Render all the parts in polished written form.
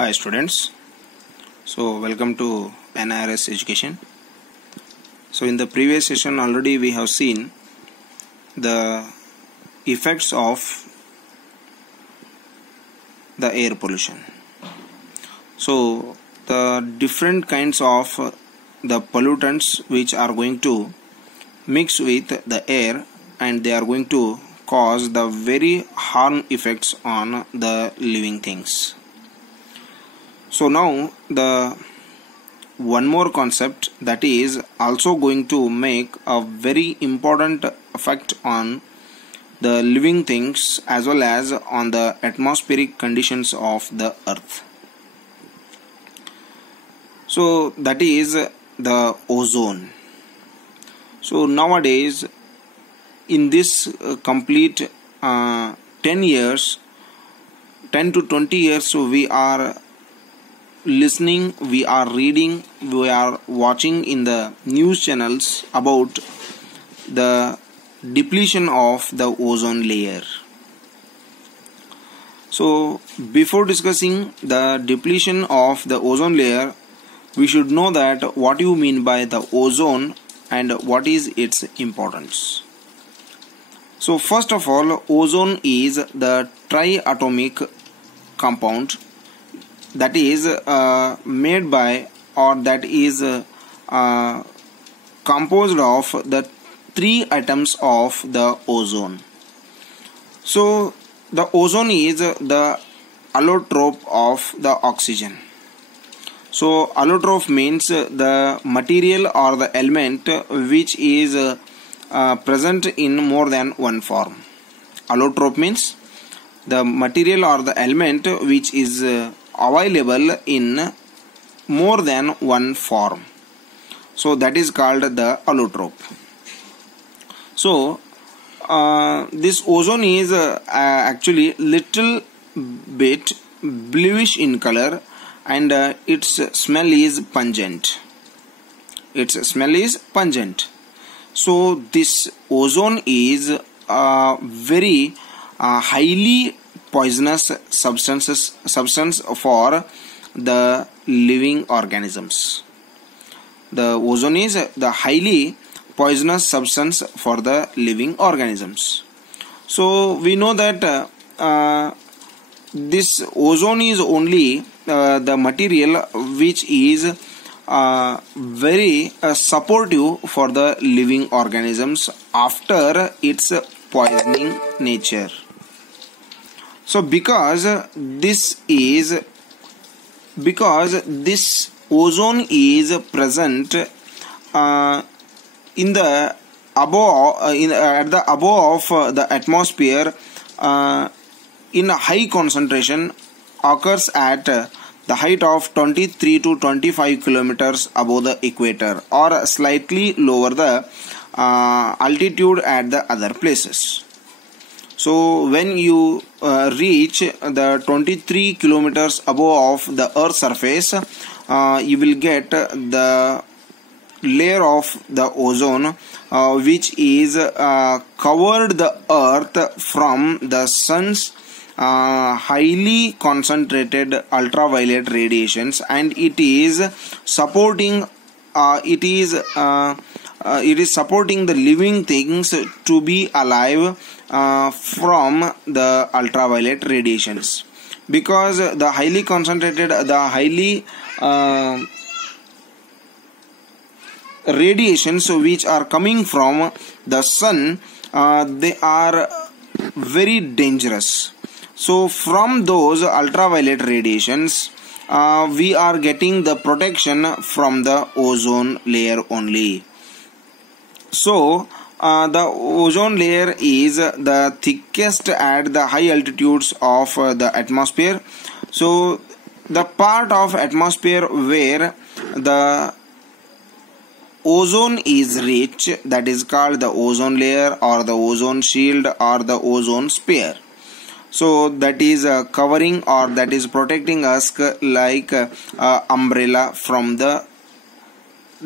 Hi students, so welcome to NIRS education. So in the previous session already we have seen the effects of the air pollution. So the different kinds of the pollutants which are going to mix with the air and they are going to cause the very harm effects on the living things. So now the one more concept that is also going to make a very important effect on the living things as well as on the atmospheric conditions of the earth. So that is the ozone. So nowadays in this complete 10 to 20 years, so we are listening, we are reading, we are watching in the news channels about the depletion of the ozone layer. So before discussing the depletion of the ozone layer, we should know that what you mean by the ozone and what is its importance. So first of all, ozone is the triatomic compound that is made by, or that is composed of the 3 atoms of the ozone. So the ozone is the allotrope of the oxygen. So allotrope means the material or the element which is present in more than one form. Allotrope means the material or the element which is available in more than one form. So that is called the allotrope. So this ozone is actually little bit bluish in color and its smell is pungent. So this ozone is very highly poisonous substance for the living organisms. The ozone is the highly poisonous substance for the living organisms. So we know that this ozone is only the material which is very supportive for the living organisms after its poisoning nature. So because this ozone is present in the at the above of the atmosphere in a high concentration, occurs at the height of 23 to 25 kilometers above the equator or slightly lower the altitude at the other places. So when you reach the 23 kilometers above of the earth's surface, you will get the layer of the ozone which is covered the earth from the sun's highly concentrated ultraviolet radiations, and it is supporting supporting the living things to be alive from the ultraviolet radiations, because the highly concentrated, the highly radiations which are coming from the sun, they are very dangerous. So from those ultraviolet radiations we are getting the protection from the ozone layer only. So the ozone layer is the thickest at the high altitudes of the atmosphere. So the part of atmosphere where the ozone is rich, that is called the ozone layer or the ozone shield or the ozone sphere. So that is covering or that is protecting us like umbrella from the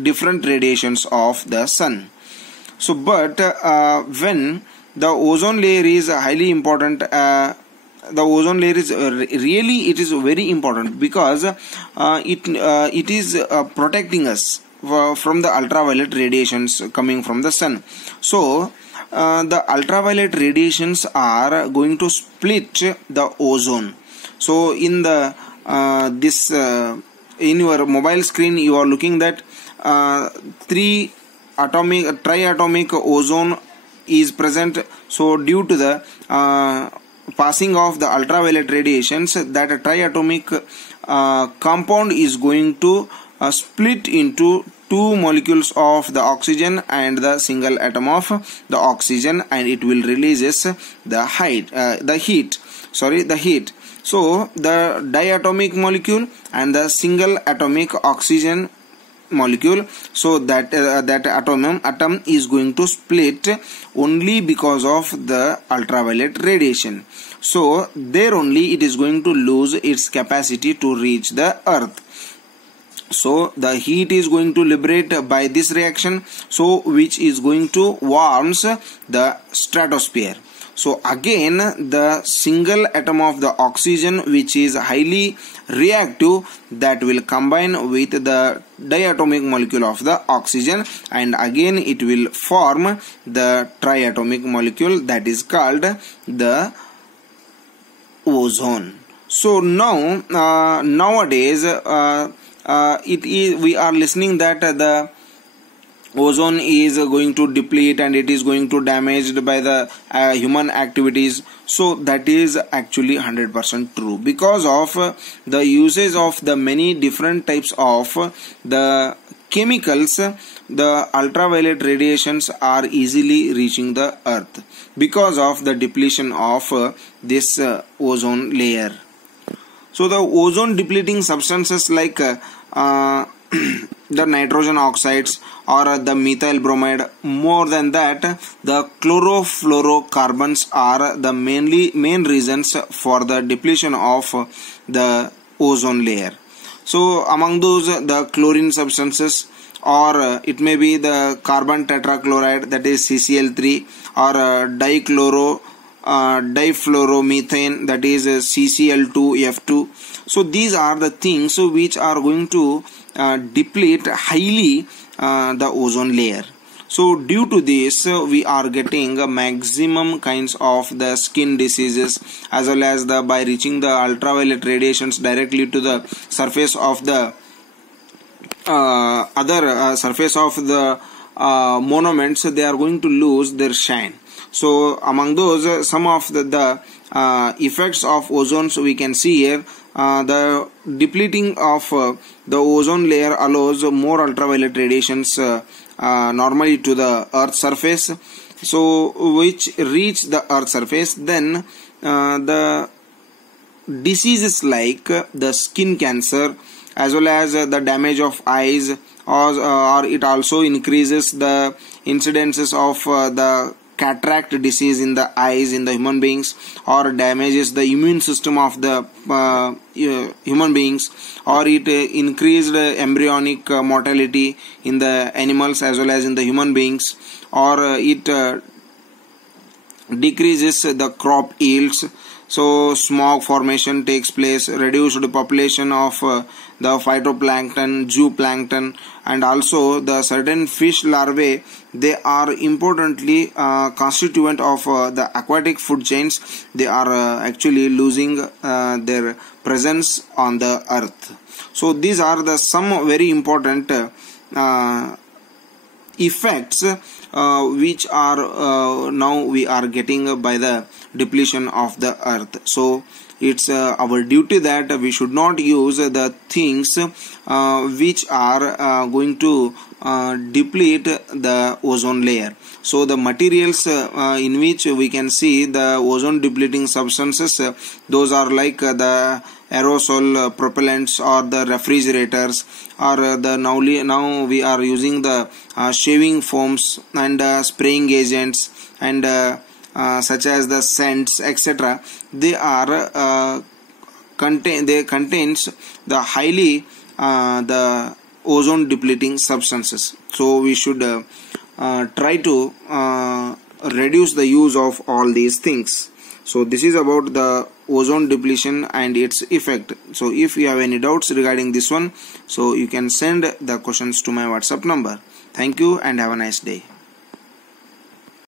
different radiations of the sun. So but when the ozone layer is highly important the ozone layer is really, it is very important, because it is protecting us from the ultraviolet radiations coming from the sun. So the ultraviolet radiations are going to split the ozone. So in the this in your mobile screen you are looking that triatomic ozone is present. So due to the passing of the ultraviolet radiations, that triatomic compound is going to split into two molecules of the oxygen and the single atom of the oxygen, and it will releases the heat. So the diatomic molecule and the single atomic oxygen molecule, so that atom is going to split only because of the ultraviolet radiation. So there only it is going to lose its capacity to reach the earth. So the heat is going to liberate by this reaction, so which is going to warms the stratosphere. So again the single atom of the oxygen, which is highly reactive, that will combine with the diatomic molecule of the oxygen, and again it will form the triatomic molecule, that is called the ozone. So now nowadays we are listening that the ozone is going to deplete and it is going to damaged by the human activities. So that is actually 100% true, because of the usage of the many different types of the chemicals. The ultraviolet radiations are easily reaching the earth because of the depletion of this ozone layer. So the ozone depleting substances like the nitrogen oxides or the methyl bromide, more than that the chlorofluorocarbons are the main reasons for the depletion of the ozone layer. So among those, the chlorine substances, or it may be the carbon tetrachloride, that is CCl3, or difluoromethane, that is CCl2F2. So these are the things which are going to deplete highly the ozone layer. So due to this we are getting maximum kinds of the skin diseases, as well as by reaching the ultraviolet radiations directly to the surface of the surface of the monuments, they are going to lose their shine. So among those, some of the effects of ozone we can see here. The depleting of the ozone layer allows more ultraviolet radiations normally to the earth's surface, so which reach the earth's surface. Then the diseases like the skin cancer, as well as the damage of eyes, or it also increases the incidences of the cataract disease in the eyes in the human beings, or damages the immune system of the human beings, or it increased embryonic mortality in the animals as well as in the human beings, or it decreases the crop yields. So smog formation takes place, reduced population of the phytoplankton, zooplankton, and also the certain fish larvae. They are importantly constituent of the aquatic food chains. They are actually losing their presence on the earth. So these are the some very important effects which are now we are getting by the depletion of the earth. So it's our duty that we should not use the things which are going to deplete the ozone layer. So the materials in which we can see the ozone depleting substances, those are like the aerosol propellants or the refrigerators, or the now we are using the shaving foams and spraying agents, and such as the scents, etc. They are contains the highly the ozone depleting substances. So we should try to reduce the use of all these things. So this is about the ozone depletion and its effect. So if you have any doubts regarding this one, so you can send the questions to my WhatsApp number. Thank you and have a nice day.